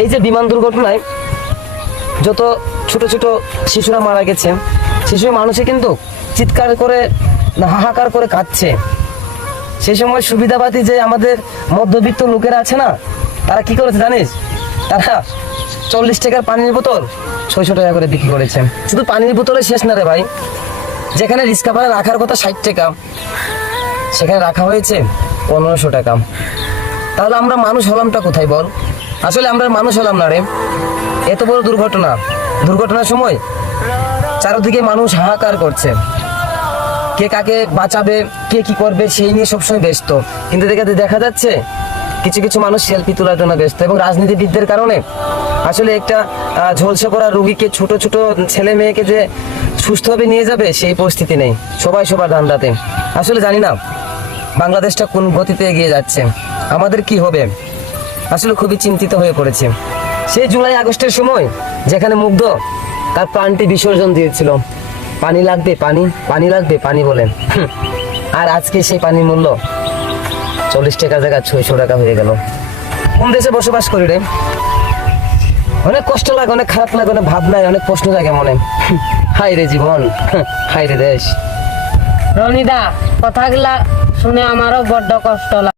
এই যে বিমান দুর্ঘটনায় যত ছোট ছোট শিশুরা মারা গেছে, শিশু মানুষে কিন্তু চিৎকার করে হাহাকার করে কাঁদছে। সেই সময় সুবিধাবাদী যে আমাদের মধ্যবিত্ত লোকেরা আছে না, তারা কি করেছে জানিস? তারা 40 টাকার পানির বোতল 600 টাকা করে বিক্রি করেছে। শুধু পানির বোতলে শেষ না রে ভাই, যেখানে রিক্সা ভাড়া রাখার কথা 60 টাকা, সেখানে রাখা হয়েছে 1500 টাকা। তাহলে আমরা মানুষ হলামটা কোথায় বল? আসলে আমরা মানুষ হলাম না রে। এত বড় দুর্ঘটনার সময় চারদিকে মানুষ হাহাকার করছে, কে কাকে বাঁচাবে, কে কি করবে সেই নিয়ে সবসময় ব্যস্ত। কিন্তু দেখা যাচ্ছে কিছু কিছু মানুষ সেলফি তোলার জন্য ব্যস্ত। এবং রাজনীতিবিদদের কারণে আসলে একটা ঝলসে পড়া রোগীকে, ছোট ছোট ছেলে মেয়েকে যে সুস্থভাবে নিয়ে যাবে সেই পরিস্থিতি নেই, সবাই সবার ধান্দাতে। আসলে জানি না বাংলাদেশটা কোন গতিতে এগিয়ে যাচ্ছে, আমাদের কি হবে। আসলে খুবই চিন্তিত হয়ে পড়েছে। সেই জুলাই আগস্টের সময় যেখানে মুগ্ধ তার প্রাণটি বিসর্জন দিয়েছিল, পানি লাগবে পানি, পানি লাগবে পানি বলেন। আর আজকে সেই পানির মূল্য 40 টাকার জায়গায় 600 টাকা হয়ে গেল। কোন দেশে বসবাস করি রে? অনেক কষ্ট লাগে, অনেক খারাপ লাগে, অনেক ভাবনায় অনেক প্রশ্ন জাগে মনে। হাই রে জীবন, হাই রে দেশ। রনিদা, কথাগুলা শুনে আমারও বড্ড কষ্ট লাগে।